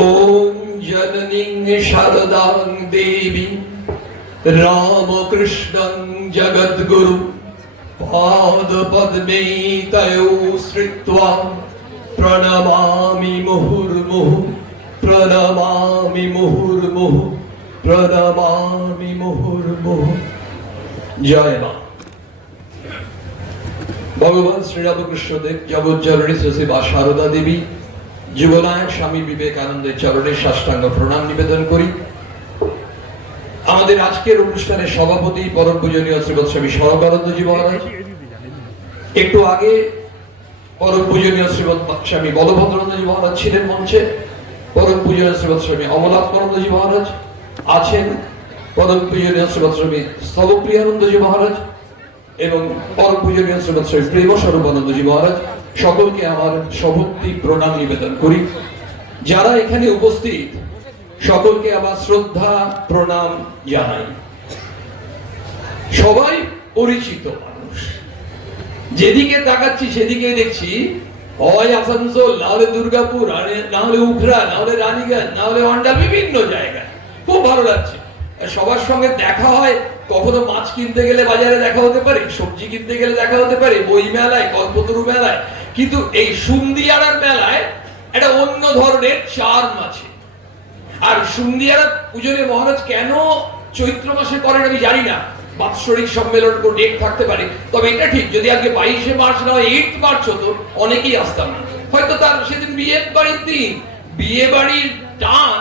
ओम जननीं शारदां देवी रामकृष्णं जगद्गुरु पाद पद्मे तयो श्रित्वा प्रणमामि मुहुर्मुहुः प्रणमामि मुहुर्मुहुः प्रणमामि मुहुर्मुहुः। जय मां। भगवान श्री रामकृष्ण देव जगज्जननी श्री शारदा देवी যুবনায়ক স্বামী বিবেকানন্দের চরণে সাষ্টাঙ্গ প্রণাম নিবেদন করি। আমাদের আজকের অনুষ্ঠানের সভাপতি পরম পূজনীয় শ্রীমৎ স্বামী স্বরূপানন্দজি মহারাজ, একটু আগে পরম পূজনীয় শ্রীমৎ স্বামী বলভদ্রানন্দজি মহারাজ ছিলেন মঞ্চে, পরম পূজনীয় শ্রীমৎ স্বামী অমলাত্মানন্দজি মহারাজ আছেন, পরম পূজনীয় শ্রীমৎ স্বামী স্থলপ্রিয়ানন্দজি মহারাজ এবং পরম পূজনীয় শ্রীমৎ স্বামী প্রেম স্বরূপানন্দজি মহারাজ। সকলকে আমার সভক্তি প্রণাম নিবেদন করি। যারা এখানে উপস্থিত সকলকে আমার শ্রদ্ধা প্রণাম জানাই। সবাই পরিচিত মানুষ, যেদিকে তাকাচ্ছি সেদিকে দেখছি হয় আসানসোল, না হলে দুর্গাপুর, না হলে উখরা, না হলে রানীগঞ্জ, না হলে অন্ডা, বিভিন্ন জায়গায়। খুব ভালো লাগছে। সবার সঙ্গে দেখা হয়, কখনো মাছ কিনতে গেলে বাজারে দেখা হতে পারে, সবজি কিনতে গেলে দেখা হতে পারে, বই মেলায়, কল্পতরু মেলায়, কিন্তু এই সুন্দিয়ারার মেলায় একটা অন্য ধরনের চার্ম আছে। আর সুন্দিয়ারা পুজোরে মহারাজ কেন চৈত্র মাসে করেন আমি জানি না, বাৎসরিক সম্মেলন কোনো ডেট থাকতে পারে, তবে এটা ঠিক যদি আজকে 22শে মার্চ না হয় 8 মার্চ হতো অনেকেই আসতাম না, হয়তো তার সেদিন বিয়ের বাড়ির দিন। বিয়ে বাড়ির টান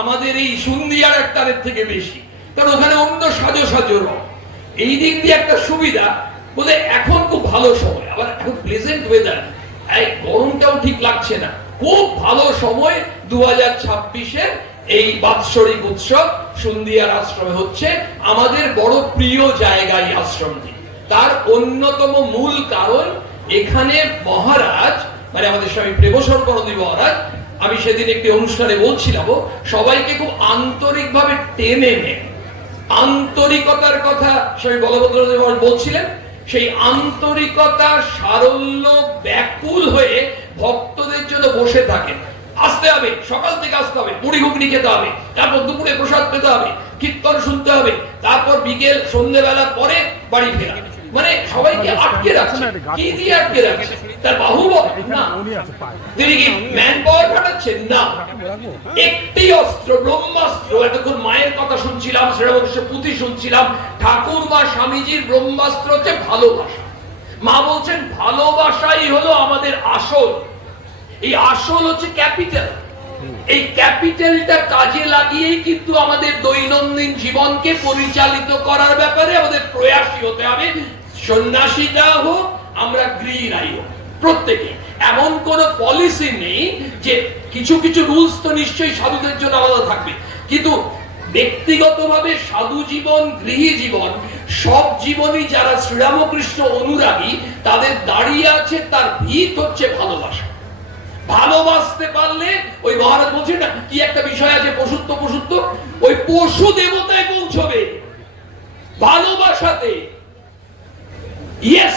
আমাদের এই সুন্দিয়ারার টানের থেকে বেশি, কারণ ওখানে অন্য সাজো সাজো রং। এই দিক দিয়ে একটা সুবিধা, বলে এখন খুব ভালো সময়, আবার এখন প্লেজেন্ট ওয়েদার, এই গরমটাও ঠিক লাগছে না, খুব ভালো সময় 2026-এর এই বাৎসরিক উৎসব সুন্দিয়ার আশ্রমে হচ্ছে। আমাদের বড় প্রিয় জায়গা এই আশ্রমটি। তার অন্যতম মূল কারণ এখানে মহারাজ মানে আমাদের স্বামী প্রেম স্বরূপানন্দজি মহারাজ, আমি সেদিন একটি অনুষ্ঠানে বলছিলাম, সবাইকে খুব আন্তরিকভাবে টেনে নেন। আন্তরিকতার কথা স্বামী বলভদ্রানন্দজি মহারাজ বলছিলেন, সেই আন্তরিকতা সারল্য ব্যাকুল হয়ে ভক্তদের জন্য বসে থাকেন। আসতে হবে, সকাল থেকে আসতে হবে, মুড়ি ঘুগনি খেতে হবে, তারপর দুপুরে প্রসাদ পেতে হবে, কীর্তন শুনতে হবে, তারপর বিকেল সন্ধ্যেবেলা পরে বাড়ি ফেরা। মানে সবাইকে আটকে রাখছে। কি দিয়ে আটকে রাখছে? তার বাহুবল না, তিনি কি ম্যান পাওয়ার খাটাচ্ছেন না, একটি অস্ত্র ব্রহ্মাস্ত্র। এতক্ষণ মায়ের কথা শুনছিলাম, শ্রীরামকৃষ্ণের পুঁথি শুনছিলাম, ঠাকুর বা স্বামীজির ব্রহ্মাস্ত্র হচ্ছে ভালোবাসা। মা বলছেন ভালোবাসাই হলো আমাদের আসল, এই আসল হচ্ছে ক্যাপিটাল। এই ক্যাপিটালটা কাজে লাগিয়েই কিন্তু আমাদের দৈনন্দিন জীবনকে পরিচালিত করার ব্যাপারে আমাদের প্রয়াসী হতে হবে। সন্ন্যাসীরা হোক, আমরা গৃহীরাই হোক, প্রত্যেকে। এমন কোন পলিসি নেই যে কিছু কিছু রুলস তো নিশ্চয়ই সাধুদের জন্য আলাদা থাকবে, কিন্তু ব্যক্তিগতভাবে সাধু জীবন, গৃহী জীবন, সব জীবনই যারা শ্রীরামকৃষ্ণ অনুরাগী তাদের দাঁড়িয়ে আছে, তার ভিত হচ্ছে ভালোবাসা। ভালোবাসতে পারলে ওই মহারাজ বলছেন না কি একটা বিষয় আছে, পশুত্ব, পশুত্ব, ওই পশু দেবতায় পৌঁছবে ভালোবাসাতে। Yes,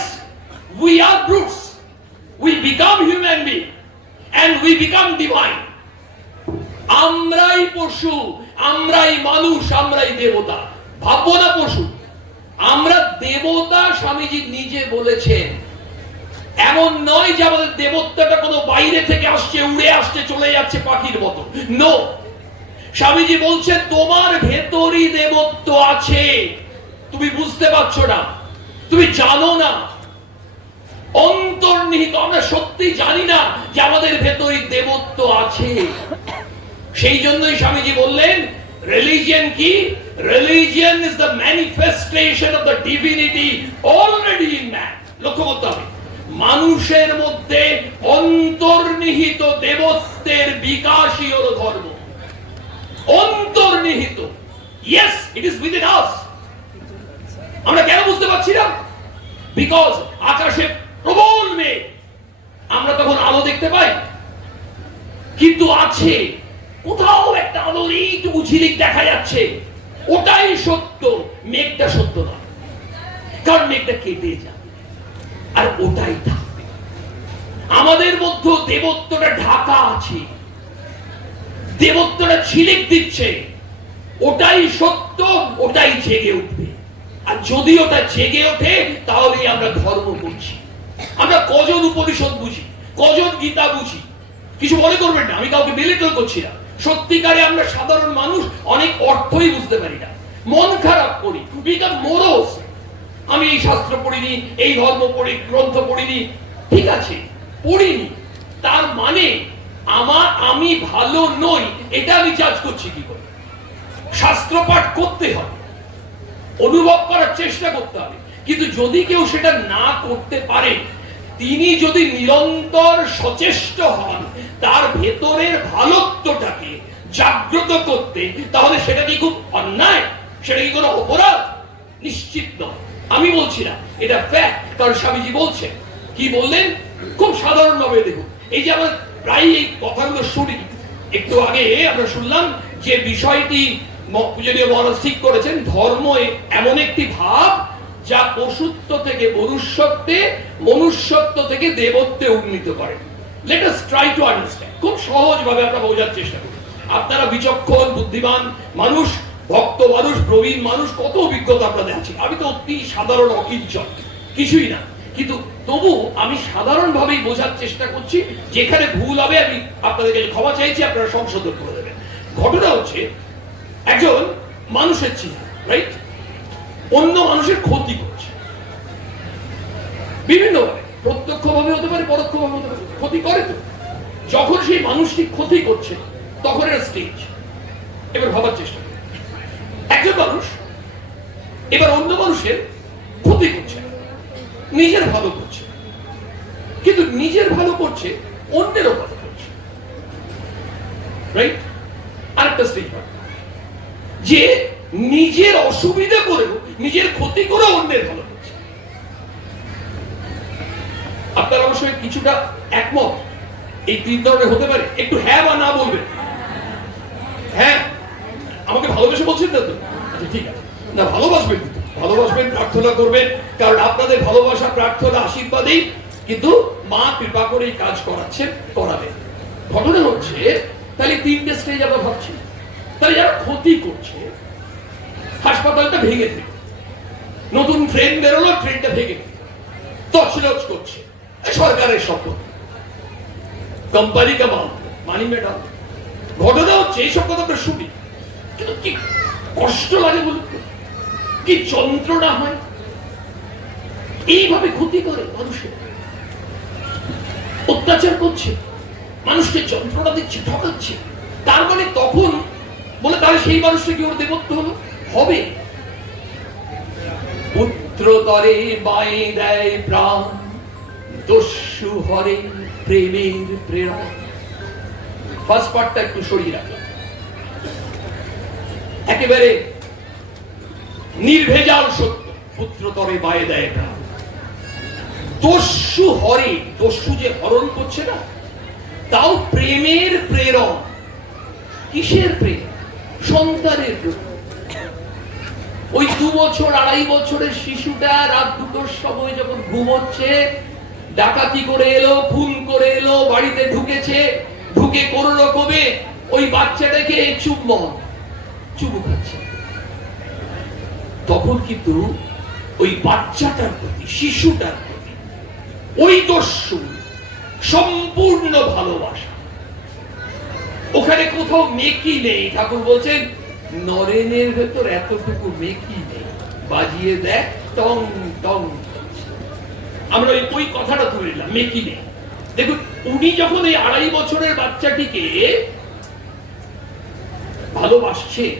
we are brutes, we become human being and we become divine. আমরাই পশু, আমরাই মানুষ, আমরাই দেবতা। ভাববো না পশু, আমরা দেবতা। স্বামীজি নিজে বলেছেন, এমন নয় যে আমাদের দেবত্বটা কোনো বাইরে থেকে আসছে, উড়ে আসছে, চলে যাচ্ছে পাখির মতো। নো, স্বামীজি বলছেন তোমার ভেতরই দেবত্ব আছে, তুমি বুঝতে পারছো না, তুমি জানো না, অন্তর্নিহিত। আমরা সত্যি জানি না যে আমাদের ভেতরই দেবত্ব আছে। সেই জন্যই স্বামীজি বললেন রিলিজিয়ন কি? Religion is the manifestation of the divinity already in man. লক্ষ্য করতে হবে, মানুষের মধ্যে অন্তর্নিহিত দেবত্বের বিকাশই হলো ধর্ম। অন্তর্নিহিত, ইয়েস, ইট ইজ উইদিন আস। আমরা কেন বুঝতে পারছি না? বিকজ আকাশে প্রবল মেঘ, আমরা তখন আলো দেখতে পাই, কিন্তু আছে কোথাও একটা আলো, এইটুকু ঝিলিক দেখা যাচ্ছে, ওটাই সত্য, মেঘটা সত্য না, কারণ মেঘটা কেটে যাবে আর ওটাই থাকবে। আমাদের মধ্যে দেবত্বটা ঢাকা আছে, দেবত্বটা ঝিলিক দিচ্ছে, ওটাই সত্য, ওটাই জেগে উঠবে। আর যদি ওটা জেগে ওঠে তাহলেই আমরা ধর্ম বুঝি। আমরা কজন উপনিষদ বুঝি, কজন গীতা বুঝি, কিছু মনে করবেন না, আমি কাউকে বিলিটল করছি না। সত্যিকারে আমরা সাধারণ মানুষ অনেক অর্থই বুঝতে পারি না, মন খারাপ করি, বিকাম মোরস। আমি এই শাস্ত্র পড়িনি, এই ধর্ম পড়ি, গ্রন্থ পড়িনি, ঠিক আছে পড়িনি, তার মানে আমি ভালো নই এটা আমি জাজ করছি কি করে? শাস্ত্র পাঠ করতে হবে, অনুভব করার চেষ্টা করতে হবে, কিন্তু যদি কেউ সেটা না করতে পারে, তিনি যদি নিরন্তর সচেষ্ট হন তার ভেতরের ভালোত্বটাকে জাগ্রত করতে, তাহলে সেটা কি খুব অন্যায়? সেটা কি কোনো অপরাধ? নিশ্চিত নয়। আমি বলছি না, এটা ফ্যাক্ট। কারণ স্বামীজি বলছেন, কি বললেন খুব সাধারণ ভাবে দেখুন। এই যে আমরা প্রায় এই কথাগুলো শুনি, একটু আগে আমরা শুনলাম যে বিষয়টি পূজনীয় মহারাজ ঠিক করেছেন, ধর্ম এমন একটি ভাব যা পশুত্ব থেকে মনুষ্যত্বে, মনুষ্যত্ব থেকে দেবত্বে উন্নীত করে। Let us try to understand. খুব সহজ ভাবে আমরা বোঝার চেষ্টা করি। আপনারা বিচক্ষণ বুদ্ধিমান মানুষ, ভক্ত মানুষ, প্রবীণ মানুষ, কত অভিজ্ঞতা আপনাদের আছে। আমি তো অতি সাধারণ অকিঞ্চন, কিছুই না, কিন্তু তবু আমি সাধারণ ভাবেই বোঝার চেষ্টা করছি। যেখানে ভুল হবে আমি আপনাদের কাছে ক্ষমা চাইছি, আপনারা সংশোধন করে দেবেন। ঘটনা হচ্ছে, একজন মানুষের চিন্তা, রাইট, অন্য মানুষের ক্ষতি করছে বিভিন্ন ভাবে, প্রত্যক্ষ ভাবে হতে পারে, পরোক্ষ ভাবে হতে পারে, ক্ষতি করে। তো যখন সেই মানুষটি ক্ষতি করছে তখন এর স্টেজ। এবার ভাবার চেষ্টা করি, একজন মানুষ এবার অন্য মানুষের ক্ষতি করছে, নিজের ভালো করছে, কিন্তু নিজের ভালো করছে অন্যেরও ভালো করছে, রাইট? আরেকটা স্টেজ যে নিজের অসুবিধা করেও, নিজের ক্ষতি করে অন্যের ভালো করছে। আপনার অবশ্যই কিছুটা একমত এই তিন ধরনের হতে পারে। একটু হ্যাঁ বা না বলবেন। হ্যাঁ, আমাকে ভালোবেসে বলছেন না তো? আচ্ছা ঠিক আছে, না ভালোবাসবেন, কিন্তু ভালোবাসবেন, প্রার্থনা করবেন, কারণ আপনাদের ভালোবাসা, প্রার্থনা, আশীর্বাদেই কিন্তু মা কৃপা করে এই কাজ করাচ্ছেন, করাবেন। ঘটনা হচ্ছে, তাহলে তিনটে স্টেজ আমরা ভাবছি। তাহলে যারা ক্ষতি করছে, হাসপাতালটা ভেঙে দিল, নতুন ট্রেন বেরোলো, ট্রেনটা ভেঙে দিল, তছনছ করছে, সরকারের শপথ, কোম্পানি কা মাল, মানি ম্যাডাম। ঘটনা হচ্ছে এইসব কথা আমরা শুনি, কিন্তু কি কষ্ট লাগে বলুন, কি যন্ত্রণা হয়। এইভাবে ক্ষতি করে মানুষের, অত্যাচার করছে, মানুষকে যন্ত্রণা দিচ্ছে, ঠকাচ্ছে। তার মানে তখন বলে তাহলে সেই মানুষটা কি ওর দেবত্ব হলো? হবে। পুত্র তরে বায়ে দেয় প্রাণ, দস্যু হরে প্রেমের প্রেরণ। ফার্স্ট পার্টটা একটু সরিয়ে রাখলাম, একেবারে নির্ভেজাল সত্য। পুত্র তরে বায়ে দেয় প্রাণ, দস্যু হরে, দস্যু যে হরণ করছে না, তাও প্রেমের প্রেরণ। কিসের প্রেম? সন্তানের প্রেম। ওই 2 বছর 2.5 বছরের শিশুটা রাত 2টোর সময় যখন ঘুমোচ্ছে, ডাকাতি করে এলো, খুন করে এলো, বাড়িতে ঢুকেছে, ঢুকে কোনো রকমে ওই বাচ্চাটাকে চুমু খাচ্ছে, তখন কিন্তু ওই বাচ্চাটার প্রতি, শিশুটার প্রতি ওই দস্যু সম্পূর্ণ ভালোবাসা। ওখানে কোথাও মেকি নেই। ঠাকুর বলছেন, নরেনের ভেতর এতটুকু মেকি নেই, বাজিয়ে দেখ টং টং। আমরা ওই কথাটা ধরে নিলাম, মেকি নেই। দেখুন, উনি যখন এই 2.5 বছরের বাচ্চাটিকে ভালোবাসছেন,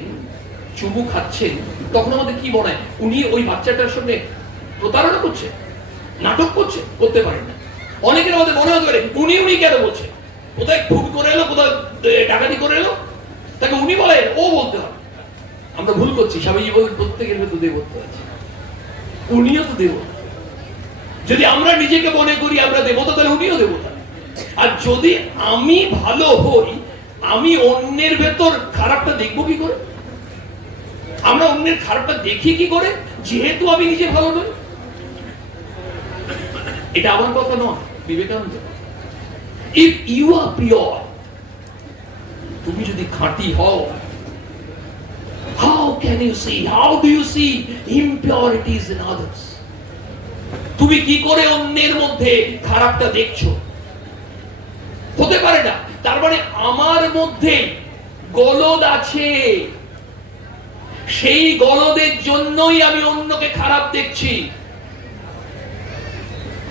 চুমু খাচ্ছেন, তখন আমাদের কি মনে হয় উনি ওই বাচ্চাটার সঙ্গে প্রতারণা করছে, নাটক করছে? করতে পারেন না। অনেকের আমাদের মনে হতে পারে উনি কেন বলছে, কোথায় খুন করে এলো, কোথায় ডাকাতি করে এলো, তাকে উনি বলেন, ও বলতে হবে। আমরা ভুল করছি। স্বামীজি বলেন প্রত্যেকের ভেতর দেবত্ব আছে, উনিও তো দেবতা। যদি আমরা নিজেকে মনে করি আমরা দেবতা, তাহলে উনিও দেবতা। আর যদি আমি ভালো হই, আমি অন্যের ভেতর খারাপটা দেখবো কি করে? আমরা অন্যের খারাপটা দেখি কি করে, যেহেতু আমি নিজে ভালো নই। এটা আমার কথা নয়, Vivekananda. If you are pure, তুমি যদি খাঁটি হও, how can you see, how do you see impurities in others? তুমি কি করে অন্যের মধ্যে খারাপটা দেখছো? হতে পারে না। তার মানে আমার মধ্যে গলদ আছে, সেই গলদের জন্যই আমি অন্যকে খারাপ দেখছি।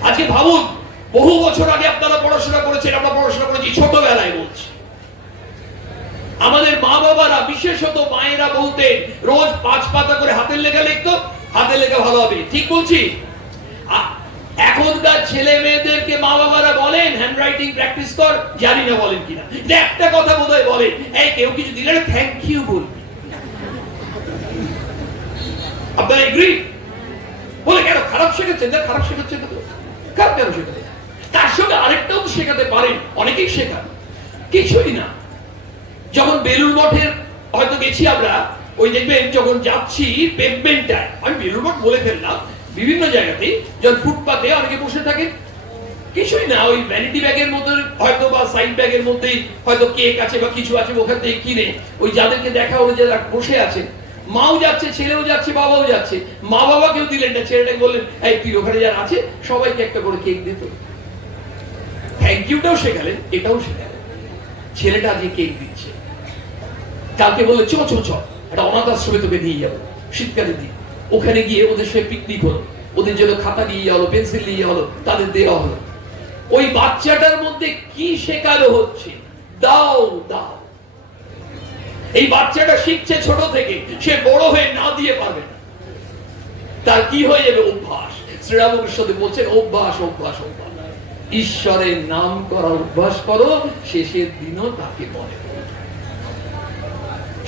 আজকে ভাবুন, বহু বছর আগে আপনারা পড়াশোনা করেছেন, আমরা পড়াশোনা করেছি, ছোটবেলায় বলছি, আমাদের মা বাবারা, বিশেষত মায়েরা বলতেন রোজ 5 পাতা করে হাতের লেখা লিখতো, হাতের লেখা ভালো হবে। ঠিক বলছি? এখনকার ছেলে মেয়েদেরকে মা বাবারা বলেন হ্যান্ডরাইটিং প্র্যাকটিস কর, জানি না বলেন কিনা, একটা কথা বোধহয় বলেন, এই কেউ কিছু দিলে থ্যাংক ইউ বলবি। আপনারা এগ্রি? বলে কেন খারাপ শেখাচ্ছেন? না, খারাপ শেখাচ্ছেন তো, খারাপ কেন শেখাতে? তার সঙ্গে আরেকটাও তো শেখাতে পারেন, অনেকেই শেখান। কিছুই না। যখন বেলুড় মঠের হয়তো গেছি আমরা, ওই দেখবেন যখন যাচ্ছি পেভমেন্টটায়, আমি বেলুড় মঠ বলে ফেললাম, বিভিন্ন জায়গাতেই যখন ফুটপাতে অনেকে বসে থাকে, কিছুই না, ওই ভ্যানিটি ব্যাগের মধ্যে হয়তো বা সাইড ব্যাগের মধ্যেই হয়তো কেক আছে বা কিছু আছে, ওখান থেকে কিনে ওই যাদেরকে দেখা হলো যারা বসে আছে, মাও যাচ্ছে, ছেলেও যাচ্ছে, বাবাও যাচ্ছে, মা বাবা কেউ দিলেন না, ছেলেটাকে বললেন এই তুই ওখানে যারা আছে সবাইকে একটা করে কেক দিত। থ্যাংক ইউটাও শেখালেন, এটাও শেখালেন। ছেলেটা আজকে কেক দিচ্ছে, কালকে বললে চ চ চ একটা অনাথ আশ্রমে তোকে নিয়ে যাবো শীতকালে দিন, ওখানে গিয়ে ওদের সাথে পিকনিক হলো, ওদের জন্য খাতা নিয়ে যাওয়া হলো, পেন্সিল নিয়ে যাওয়া হলো, তাদের দেওয়া হলো। ওই বাচ্চাটার মধ্যে কি শেখানো হচ্ছে? দাও দাও। এই বাচ্চাটা শিখছে ছোট থেকে, সে বড় হয়ে না দিয়ে পারবে না, তার কি হয়ে যাবে? অভ্যাস। শ্রীরামকৃষ্ণ বলছেন অভ্যাস অভ্যাস অভ্যাস। ঈশ্বরের নাম করা অভ্যাস করো, শেষের দিনও তাকে মনে করো।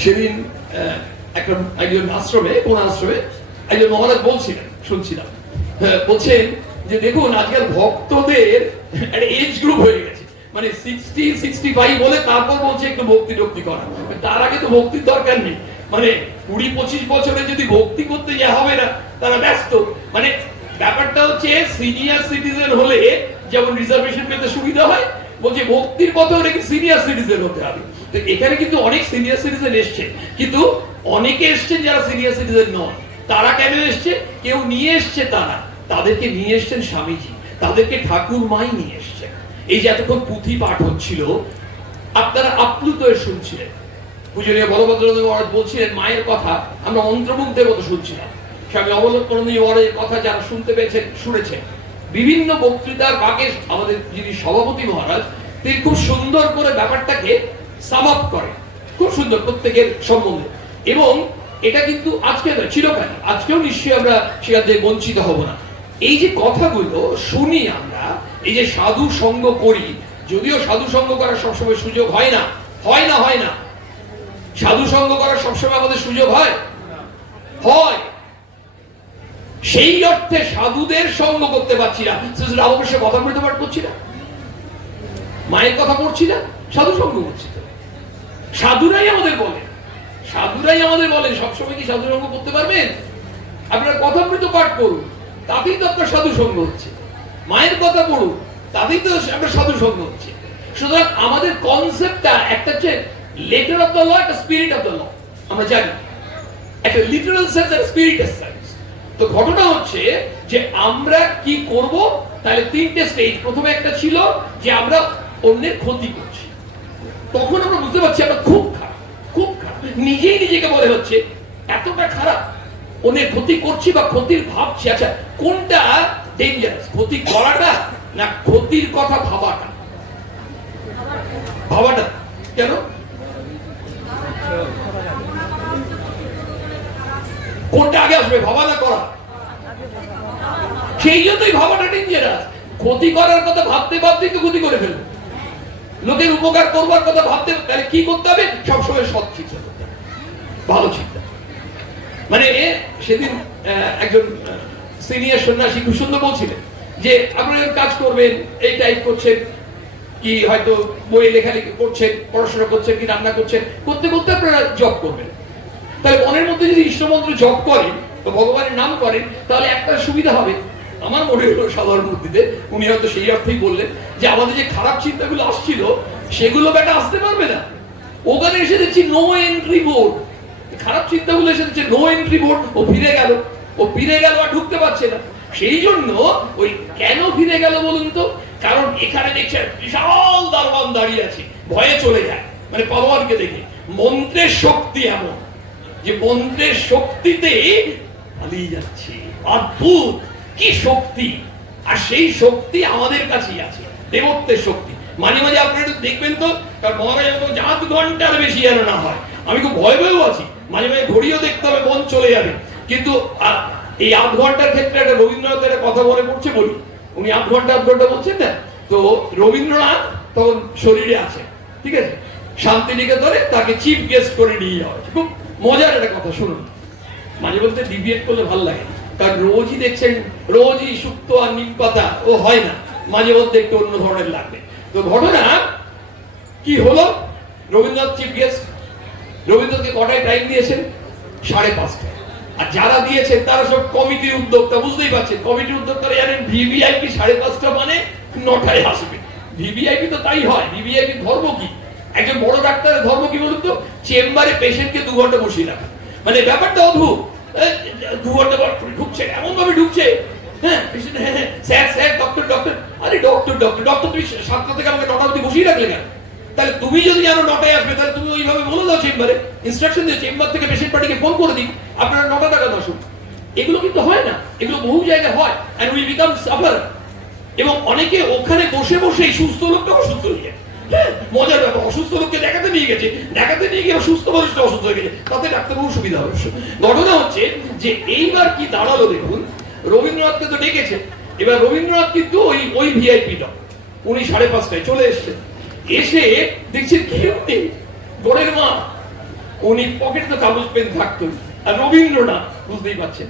সেদিন একজন আশ্রমে, কোন আশ্রমে একজন মহারাজ বলছিলেন, শুনছিলাম, বলছেন যে দেখুন আজকাল ভক্তদের একটা এজ গ্রুপ হয়ে গেছে, মানে 60-65 বলে তারপর বলছে একটু ভক্তি টক্তি করা, তার আগে তো ভক্তির দরকার নেই। মানে 20-25 বছরে যদি ভক্তি করতে যা হবে না, তারা ব্যস্ত। মানে ব্যাপারটা হচ্ছে সিনিয়র সিটিজেন হলে যেমন রিজার্ভেশন পেতে সুবিধা হয়, বলছে ভক্তির পথেও নাকি সিনিয়র সিটিজেন হতে হবে। তো এখানে কিন্তু অনেক সিনিয়র সিটিজেন এসছে, কিন্তু অনেকে এসছেন যারা সিনিয়র সিটিজেন নয়। তারা কেন এসছে? কেউ নিয়ে এসছে, তাদেরকে নিয়ে এসছেন স্বামীজি, তাদেরকে ঠাকুর মাই নিয়ে এসছে। এই যে এতক্ষণ পুঁথি পাঠ হচ্ছিল, আপনারা আপ্লুত হয়ে শুনছিলেন, পূজনীয় বলভদ্রনাথ মহারাজ বলছিলেন মায়ের কথা, আমরা মন্ত্রমুগ্ধের মতো শুনছিলাম। স্বামী অবলোকনানন্দ মহারাজের কথা যারা শুনতে পেয়েছেন, শুনেছেন, বিভিন্ন বক্তৃতার ভাগে আমাদের যিনি সভাপতি মহারাজ, তিনি খুব সুন্দর করে ব্যাপারটাকে সাম আপ করেন, খুব সুন্দর প্রত্যেকের সম্বন্ধে। এবং এটা কিন্তু আজকে নয়, চিরকাল, আজকেও নিশ্চয়ই আমরা সেখান থেকে বঞ্চিত হব না। এই যে কথাগুলো শুনি আমরা, এই যে সাধু সঙ্গ করি, যদিও সাধু সঙ্গ করার সবসময় সুযোগ হয় না, হয় না, হয় না। সাধু সঙ্গ করার সবসময় আমাদের সুযোগ হয়, হয়। সেই অর্থে সাধুদের সঙ্গ করতে পারছি না, রামকৃষ্ণের কথা বলতে পারছি না, মায়ের কথা পড়ছি না, সাধু সঙ্গ করছি। সাধুরাই আমাদের বলেন, সাধুরাই আমাদের বলেন, সবসময় কি সাধু সঙ্গ করতে পারবেন? আপনার কথামৃত পাঠ করুন, তাতেই তো আপনার সাধু সঙ্গ হচ্ছে। মায়ের কথা পড়ুন, তাতেই তো আপনার সাধু সঙ্গ হচ্ছে। সুতরাং আমাদের কনসেপ্টটা একটা হচ্ছে লেটার অফ দ্য ল, একটা স্পিরিট অফ দ্য ল। আমরা জানি একটা লিটারাল সেন্স আর স্পিরিটাল সেন্স। তো ঘটনা হচ্ছে যে আমরা কি করব, তাহলে তিনটে স্টেজ। প্রথমে একটা ছিল যে আমরা অন্যের ক্ষতি করছি, তখন আমরা বুঝতে পারছি আমরা খুব খারাপ, খুব খারাপ, নিজেই নিজেকে বলে হচ্ছে এতটা খারাপ, অন্যের ক্ষতি করছি বা ক্ষতির ভাবছি। আচ্ছা, কোনটা ডেঞ্জারাস, ক্ষতি করাটা না ক্ষতির কথা ভাবাটা? ভাবাটা কেন? কোনটা আগে আসবে, ভাবা না করা? সেই জন্যই ভাবাটা ডেঞ্জারাস। ক্ষতি করার কথা ভাবতে ভাবতেই তো ক্ষতি করে ফেলবো। লোকের উপকার করবার কথা ভাবতে, তাহলে কি করতে হবে? সবসময় সৎ চিন্তা করতে হবে, ভালো চিন্তা। মানে সেদিন একজন সিনিয়র সন্ন্যাসী খুব সুন্দর বলছিলেন যে আপনারা কাজ করবেন, এই টাইপ করছেন, কি হয়তো বই লেখালেখি করছেন, পড়াশোনা করছেন, কি রান্না করছেন, করতে করতে আপনারা জব করবেন। তাহলে মনের মধ্যে যদি ইষ্টমন্ত্র জপ করেন, তো ভগবানের নাম করেন, তাহলে একটা সুবিধা হবে। আমার মনে হলো সাধারণ বুদ্ধিতে উনি হয়তো সেই অর্থেই বললেন যে আমাদের যে খারাপ চিন্তাগুলো আসছিল, সেগুলো বেটা আসতে পারবে না। ওখানে এসে দেখছি নো এন্ট্রি বোর্ড। খারাপ চিন্তা বলে এসে দেখছি নো এন্ট্রি বোর্ড। ও ফিরে গেল আর ঢুকতে পারছে না। সেই জন্য ওই কেন ফিরে গেল বলুন তো? কারণ এখানে দেখছে বিশাল দারোয়ান দাঁড়িয়ে আছে, ভয়ে চলে যায়, মানে পালোয়ানকে দেখে। মন্ত্রের শক্তি এমন যে মন্ত্রের শক্তিতে পালিয়ে যাচ্ছে। অদ্ভুত কি শক্তি! আর সেই শক্তি আমাদের কাছেই আছে, দেবত্বের শক্তি। মাঝে মাঝে আপনারা একটু দেখবেন তো, কারণ মহারাজ আধ ঘন্টার বেশি যেন না হয়। আমি খুব ভয়েও আছি, মাঝে মাঝে ঘড়িও দেখতে হবে, মন চলে যাবে। কিন্তু এই আধ ঘন্টার ক্ষেত্রে একটা রবীন্দ্রনাথের একটা কথা মনে পড়ছে, বলি। উনি আধ ঘন্টা বলছেন না, তো রবীন্দ্রনাথ তখন শরীরে আছে, ঠিক আছে, শান্তিনিকেতনে তাকে চিফ গেস্ট করে নিয়ে যাওয়া হয়েছে। খুব মজার একটা কথা, শুনুন। মাঝে বলতে ডিভিয়েট করলে ভালো লাগে, কারণ রোজই দেখছেন, রোজই শুক্তো আর নিম পাতা ও হয় না, মাঝে মধ্যে একটু অন্য ধরনের লাগবে। তো ঘটনা কি হলো, রবীন্দ্রনাথ চিফ গেস্ট। রবীন্দ্রনাথকে কটায় টাইম দিয়েছেন? 5:30। আর যারা দিয়েছেন তারা সব কমিটির উদ্যোক্তা, বুঝতেই পারছেন। কমিটির উদ্যোক্তারা জানেন ভিভিআইপি 5:30 মানে 9টায় আসবে। ভিভিআইপি তো তাই হয়। ভিভিআইপি ধর্ম কি? একজন বড় ডাক্তারের ধর্ম কি বলুন তো? চেম্বারে পেশেন্টকে 2 ঘন্টা বসিয়ে রাখা। মানে ব্যাপারটা অদ্ভুত। 2 ঘন্টা পর ঢুকছে, এমন ভাবে ঢুকছে, হ্যাঁ স্যার ডক্টর, আরে ডক্টর তুমি 7টা থেকে আমাকে 9টা অবধি বসিয়ে রাখলে কেন? তাহলে তুমি যদি জানো 9টায় আসবে, তাহলে তুমি ওইভাবে বলে দাও চেম্বারে, ইনস্ট্রাকশন দিও, চেম্বার থেকে পেশেন্ট পার্টিকে ফোন করে দিন, আপনারা 9টা টাকা আসুন। এগুলো কিন্তু হয় না, এগুলো বহু জায়গায় হয়। And we become suffer. এবং অনেকে ওখানে বসে বসেই সুস্থ লোকটা অসুস্থ হয়ে যায়। মজার ব্যাপার, অসুস্থ লোককে দেখাতে নিয়ে গিয়ে সুস্থ মানুষটা অসুস্থ হয়ে গেছে, তাতে ডাক্তারবাবু সুবিধা অবশ্য। ঘটনা হচ্ছে যে এইবার কি দাঁড়ালো দেখুন, রবীন্দ্রনাথকে তো ডেকেছে, এবার রবীন্দ্রনাথ কিন্তু ওই ভিআইপি টা, উনি 5:30টায় চলে এসছেন। এসে দেখছেন কেউ নেই, বরের মা। উনি পকেটে তো কাগজ পেন থাকতো, আর রবীন্দ্রনাথ বুঝতেই পারছেন,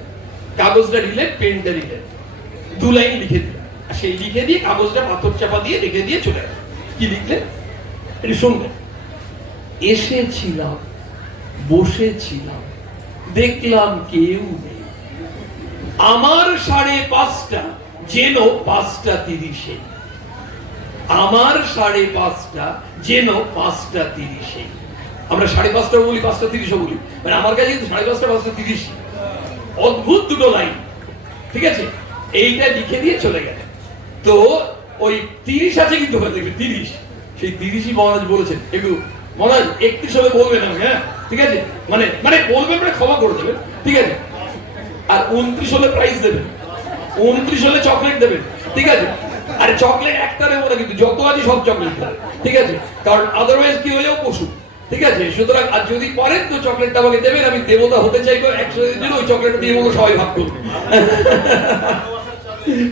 কাগজটা নিলেন, পেনটা নিলেন, 2 লাইন লিখে দিলেন, আর সেই লিখে দিয়ে কাগজটা পাথর চাপা দিয়ে রেখে দিয়ে চলে গেলেন। কি লিখলেন একটু শুনবেন। এসেছিলাম, বসেছিলাম, দেখলাম কেউ নেই, আমার 5:30 যেন 5:30। আমার 5:30 যেন 5:30। আমরা 5:30 বলি, 5:30 বলি, মানে আমার কাছে কিন্তু 5:30 5:30। অদ্ভুত দুটো লাইন, ঠিক আছে, এইটা লিখে দিয়ে চলে গেলেন। তো ওই 30 আছে কিন্তু, দেখবেন 30, সেই 30ই মহারাজ বলেছেন, একটু মহারাজ 31 হলে বলবেন, হ্যাঁ ঠিক আছে, মানে বলবেন, মানে ক্ষমা করে দেবেন, ঠিক আছে। আর 29 হলে প্রাইজ দেবেন, 29 হলে চকলেট দেবেন, ঠিক আছে। আরে চকলেট একটা দেবো না কিন্তু, যত আছে সব চকলেট দেবেন, ঠিক আছে, কারণ আদারওয়াইজ কি হয়ে যাও পশু, ঠিক আছে। সুতরাং আর যদি পারেন তো চকলেটটা আমাকে দেবেন, আমি দেবতা হতে চাইবো, 100 দিন ওই চকলেটটা দিয়ে বলবো সবাই ভাগ করবে।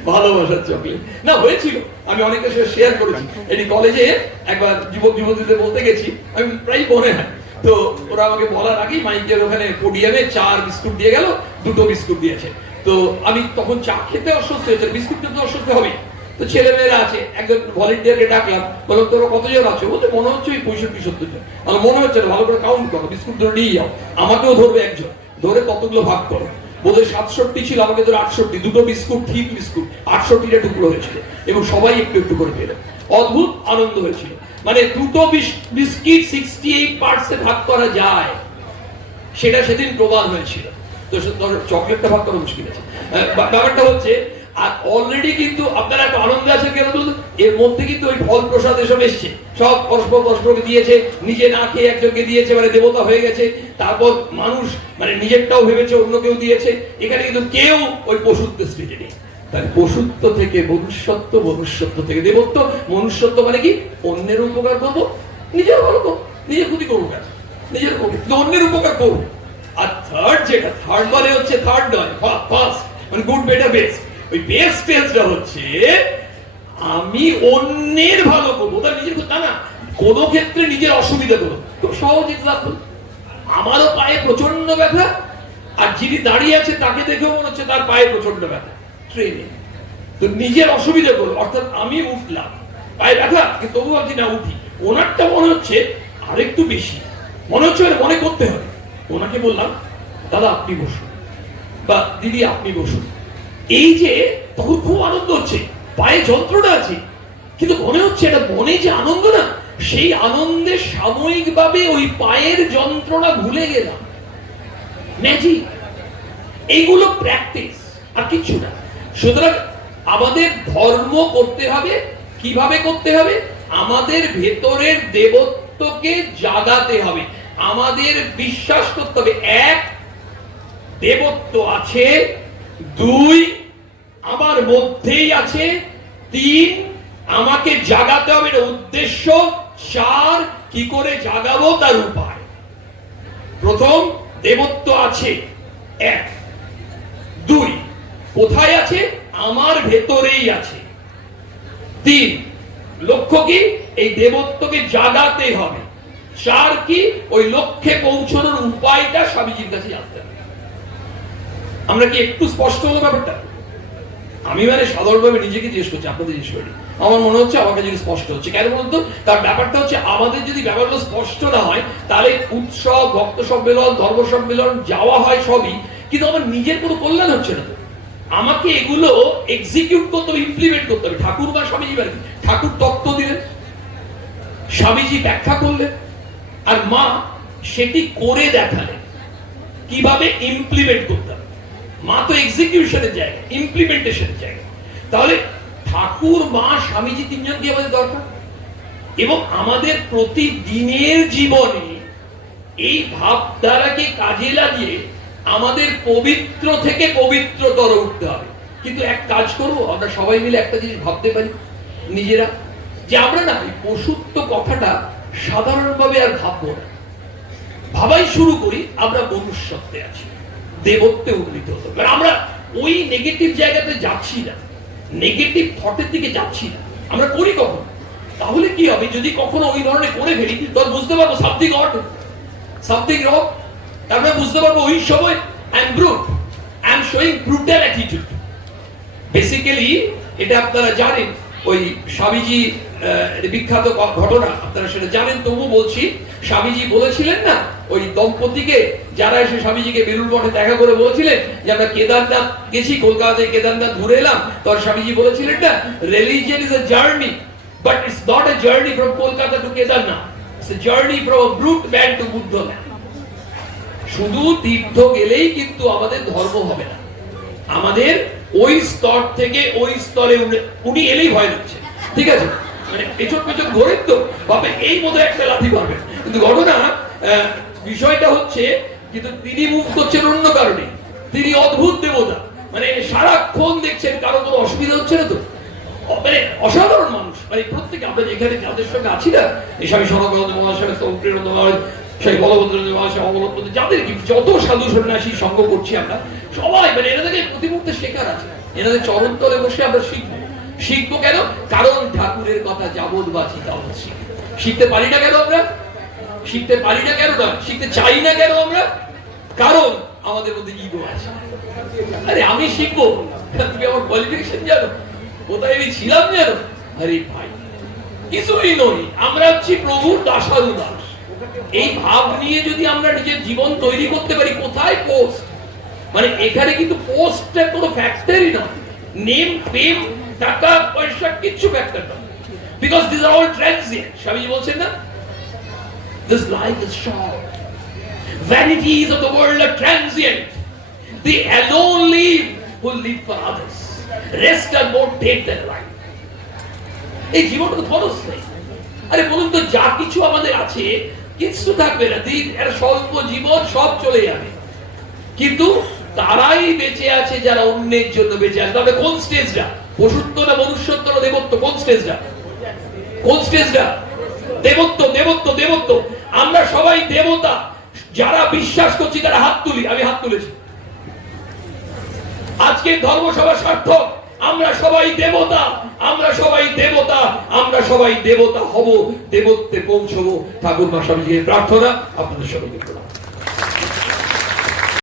ভালোবাসার চকলেট না হয়েছিল, আমি অনেকের সাথে শেয়ার করেছি। এটি কলেজে একবার যুবক যুবতীদের বলতে গেছি, আমি প্রায় মনে হয়, তো ওরা আমাকে বলার আগেই মাইকের ওখানে পোডিয়ামে 4 বিস্কুট দিয়ে গেল, 2টো বিস্কুট দিয়েছে। তো আমি তখন চা খেতে অস্বস্তি হয়েছে, বিস্কুট খেতে অস্বস্তি হবে। তো ছেলে মেয়েরা আছে, একজন ভলেন্টিয়ারকে ডাকলাম, বললাম তোরা কতজন আছো? বলতে মনে হচ্ছে ওই 65-70 জন। আমার মনে হচ্ছে না, ভালো করে কাউন্ট করো, বিস্কুট ধরে নিয়ে যাও, আমাকেও ধরবে একজন, ধরে কতগুলো ভাগ করো। বলতে 67 ছিল, আমাকে ধরে 68, 2টো বিস্কুট, ঠিক বিস্কুট 68টা টুকরো হয়েছিল, এবং সবাই একটু একটু করে পেল। অদ্ভুত আনন্দ হয়েছিল। মানে 2টো বিস্কিট 68 ভাগ করা যায়, সেটা সেদিন প্রমাণ হয়েছিল। তো চকলেটটা ভাগ করা মুশকিল আছে। ব্যাপারটা হচ্ছে, আর অলরেডি কিন্তু আপনারা একটু আনন্দে আছেন কেন বলুন? এর মধ্যে কিন্তু ওই ফল প্রসাদ এসব এসছে, সব পরস্পরকে দিয়েছে, নিজে না খেয়ে একজনকে দিয়েছে, মানে দেবতা হয়ে গেছে। তারপর মানুষ মানে নিজেরটাও ভেবেছে, অন্য কেউ দিয়েছে। এখানে কিন্তু কেউ ওই পশুত্ব স্টেজে নেই। তাই পশুত্ব থেকে মনুষ্যত্ব, মনুষ্যত্ব থেকে দেবত্ব। মনুষ্যত্ব মানে কি? অন্যের উপকার করবো, নিজের ভালো করবো, নিজের ক্ষতি করবো কেন, নিজের অন্যের উপকার করবো। আর থার্ড, যেটা থার্ড মানে হচ্ছে, থার্ড নয়, ফার্স্ট, মানে গুড বেটার বেস্ট। ওই বেস্ট টেস্টটা হচ্ছে আমি অন্যের ভালো করবো, তার নিজের না, কোনো ক্ষেত্রে নিজের অসুবিধা করবো। খুব সহজ এক্সাম্পল, আমারও পায়ে প্রচন্ড ব্যথা, আর যিনি দাঁড়িয়ে আছে তাকে দেখেও মনে হচ্ছে তার পায়ে প্রচন্ড ব্যথা, ট্রেনে। তো নিজের অসুবিধা করবো, অর্থাৎ আমি উঠলাম, পায়ে ব্যথা, কিন্তু তবু ভাবছি না উঠি। ওনারটা মনে হচ্ছে আরেকটু বেশি, মনে হচ্ছে মনে করতে হবে। ওনাকে বললাম দাদা আপনি বসুন, বা দিদি আপনি বসুন। এই যে তখন খুব আনন্দ হচ্ছে, পায়ে যন্ত্রণা আছে, কিন্তু মনে হচ্ছে এটা মনে যে আনন্দ না, সেই আনন্দে সাময়িকভাবে ওই পায়ের যন্ত্রণা ভুলে গেলাম। ম্যাজিক, এইগুলো প্র্যাকটিস, আর কিছু না। সুতরাং আমাদের ধর্ম করতে হবে, কিভাবে করতে হবে? আমাদের ভেতরের দেবত্বকে জাগাতে হবে, আমাদের বিশ্বাস করতে হবে এক, দেবত্ব আছে, দুই, আমার মধ্যেই আছে, তিন, আমাকে জাগাতে হবে, এটা উদ্দেশ্য, চার, কি করে জাগাবো তার উপায়। প্রথম, দেবত্ব আছে, এক। দুই, কোথায় আছে? আমার ভেতরেই আছে। তিন, লক্ষ্য কি? এই দেবত্বকে জাগাতে হবে। চার, কি? ওই লক্ষ্যে পৌঁছানোর উপায়টা স্বামীজির কাছে জানতে হবে। আমরা কি একটু স্পষ্ট হলো ব্যাপারটা? আমি মানে সাধারণভাবে নিজেকে জিজ্ঞেস করছি, আপনাদের জিজ্ঞেস করি, আমার মনে হচ্ছে আমার কাছে স্পষ্ট হচ্ছে। কেন বলতো? তার ব্যাপারটা হচ্ছে, আমাদের যদি ব্যাপারগুলো স্পষ্ট না হয়, তাহলে উৎসব, ভক্ত সম্মেলন, ধর্ম সম্মেলন যাওয়া হয় সবই, কিন্তু আমার নিজের কোনো কল্যাণ হচ্ছে না। আমাকে এগুলো এক্সিকিউট করতে হবে, ইমপ্লিমেন্ট করতে হবে। ঠাকুর বা স্বামীজি বাড়ি, ঠাকুর তত্ত্ব দিলেন, স্বামীজি ব্যাখ্যা করলেন, আর মা সেটি করে দেখালেন কিভাবে ইমপ্লিমেন্ট করতে হবে। মা তো এক্সিকিউশনের জায়গা, ইমপ্লিমেন্টেশনের জায়গা। তাহলে ঠাকুর, মা, স্বামীজি তিনজনকে আমাদের দরকার। এবং আমাদের প্রতিদিনের জীবনে এই ভাবধারাকে কাজে লাগিয়ে আমাদের পবিত্র থেকে পবিত্রতর উঠতে হবে। কিন্তু এক কাজ করবো, আমরা সবাই মিলে একটা জিনিস ভাবতে পারি নিজেরা, যে আমরা না এই পশুত্ব কথাটা সাধারণভাবে আর ভাববো না, ভাবাই শুরু করি আমরা মনুষ্যত্বে আছি, দেবত্বে উন্নীত হতে হবে। আমরা ওই নেগেটিভ জায়গাতে যাচ্ছি না, নেগেটিভ থটের দিকে যাচ্ছি না। আমরা করি কখন? তাহলে কি হবে, যদি কখনো ওই ধরনের করে ফেলি, তখন বুঝতে পারবো সামথিং অড, সামথিং রং। তারপরে বুঝতে পারবো ওই সময় I am brute, I am showing brutal attitude. Basically এটা আপনারা জানেন, ওই স্বামীজি বিখ্যাত ঘটনা, আপনারা সেটা জানেন, তবু বলছি। স্বামীজি বলেছিলেন না ওই দম্পতিকে, যারা এসে স্বামীজিকে বেলুড় মঠে দেখা করে বলেছিলেন যে আমরা কেদারনাথ গেছি, কলকাতায় কেদারনাথ ঘুরে এলাম, তখন স্বামীজি বলেছিলেন না, religion is a journey, but it's not a journey from Kolkata to Kedarnath, it's a journey from a brute man to Buddha man. শুধু তীর্থ গেলেই কিন্তু আমাদের ধর্ম হবে না, আমাদের ওই স্তর থেকে ওই স্তরে উনি এলেই ভয় লাগছে, ঠিক আছে? মানে পেছন পেছন ঘোরে তো ভাবে এই বোধহয় একটা লাথি পারবে, কিন্তু ঘটনা বিষয়টা হচ্ছে, কিন্তু তিনি মুখ করছেন অন্য কারণে। তিনি অদ্ভুত দেবতা, মানে সারাক্ষণ দেখছেন কারো কোনো অসুবিধা হচ্ছে না তো, মানে অসাধারণ মানুষ। মানে প্রত্যেকে আমরা যেখানে যাদের সঙ্গে আছি না, এই স্বামী সনাতন মহাশয়, প্রেরণা মহারাজ, সেই বলভদ্র মহাশয়, অমরত্ব, যাদের যত সাধু সন্ন্যাসী সঙ্গ করছি আমরা সবাই, মানে এনাদেরকে প্রতি মুহূর্তে শেখার আছে। এনাদের চরণ তলে বসে আমরা শিখবো। শিখবো কেন? কারণ ঠাকুরের কথা যাবৎ বাঁচি তাবৎ শিখি। শিখতে পারি না কেন আমরা? শিখতে পারি না কেন? না শিখতে চাই না কেন আমরা? কারণ আমাদের মধ্যে ইগো আছে। আরে আমি শিখবো, তুমি আমার কোয়ালিফিকেশন জানো, কোথায় আমি ছিলাম জানো? আরে ভাই, কিছুই নই, আমরা হচ্ছি প্রভুর দাসারু দাস। এই ভাব নিয়ে যদি আমরা নিজের জীবন তৈরি করতে পারি, কোথায় পোস্ট, মানে এখানে কিন্তু পোস্টটা কোনো ফ্যাক্টরই না, নেম, ফেম, টাকা পয়সা কিচ্ছু ফ্যাক্টর না, because this are all transient. Swamiji বলছেন না, this life is short, vanities of the world are transient, they alone live who live for others, rest are more dead than alive. এই জীবনটা তো খরচ নেই। আরে বলুন তো, যা কিছু আমাদের আছে কিছু থাকবে না, দিন এর স্বল্প জীবন, সব চলে যাবে। কিন্তু তারাই বেঁচে আছে যারা অন্যের জন্য বেঁচে আছে। তবে কোন স্টেজটা? পশুত্ব না মনুষ্যত্ব না দেবত্ব? কোন স্টেজটা? কোন স্টেজটা? দেবত্ব, দেবত্ব, দেবত্ব। আমরা সবাই দেবতা। যারা বিশ্বাস করছি তারা হাত তুলি, আমি হাত তুলেছি। আজকে ধর্মসভা সার্থক, আমরা সবাই দেবতা, আমরা সবাই দেবতা, আমরা সবাই দেবতা হব, দেবত্বে পৌঁছবো। ঠাকুর মা স্বামীজির প্রার্থনা আপনাদের সকলকে প্রণাম।